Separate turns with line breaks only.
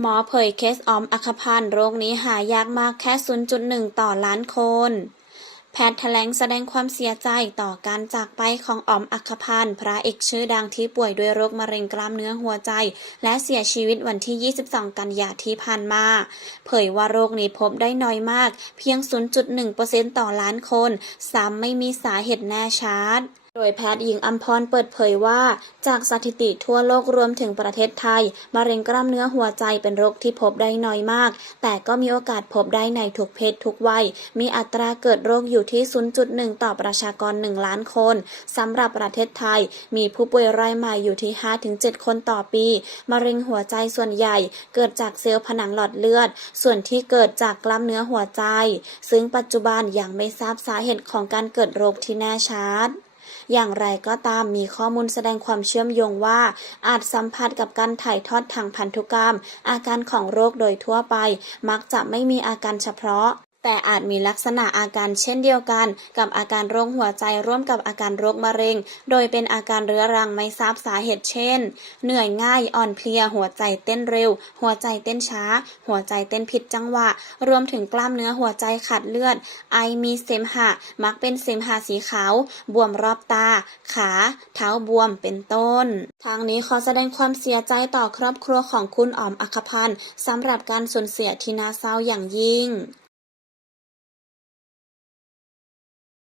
หมอเผยเคสออมอัคพันธ์โรคนี้หายากมากแค่ 0.1 ต่อล้านคน แพทย์แถลงแสดงความเสียใจต่อการจากไปของออมอัคพันธ์พระเอกชื่อดังที่ป่วยด้วยโรคมะเร็งกล้ามเนื้อหัวใจ และเสียชีวิตวันที่ 22 กันยาที่ผ่านมา เผยว่าโรคนี้พบได้น้อยมาก เพียง 0.1%ต่อล้านคน ซ้ำไม่มีสาเหตุแน่ชัด โดยแพทย์หญิงอัมพรเปิดเผยว่า จากสถิติทั่วโลกรวมถึงประเทศไทย มะเร็งกล้ามเนื้อหัวใจเป็นโรคที่พบได้น้อยมาก แต่ก็มีโอกาสพบได้ในทุกเพศทุกวัย มีอัตราเกิดโรคอยู่ที่ 0.1 ต่อประชากร 1 ล้านคน สำหรับประเทศไทย มีผู้ป่วยรายใหม่อยู่ที่ 5-7 คนต่อปี มะเร็งหัวใจส่วนใหญ่ เกิดจากเซลล์ผนังหลอดเลือด ส่วนที่เกิดจากกล้ามเนื้อหัวใจ ซึ่งปัจจุบันยังไม่ทราบสาเหตุของการเกิดโรคที่แน่ชัด อย่างไรก็ตามมีข้อมูลแสดงความเชื่อมโยงว่า อาจสัมผัสกับการถ่ายทอดทางพันธุกรรม อาการของโรคโดยทั่วไป มักจะไม่มีอาการเฉพาะ แต่อาจมีลักษณะอาการเช่นเดียวกัน กับอาการโรคหัวใจร่วมกับอาการโรคมะเร็ง โดยเป็นอาการเรื้อรังไม่ทราบสาเหตุเช่น เหนื่อยง่ายอ่อนเพลียหัวใจเต้นเร็ว หัวใจเต้นช้า หัวใจเต้นผิดจังหวะ รวมถึงกล้ามเนื้อหัวใจขาดเลือด ไอมีเสมหะ มักเป็นเสมหะสีขาว บวมรอบตา ขา เท้าบวมเป็นต้น ทางนี้ขอแสดงความเสียใจต่อครอบครัวของคุณอ๋อมอัคพันธ์สำหรับการสูญเสียที่น่าเศร้าอย่างยิ่ง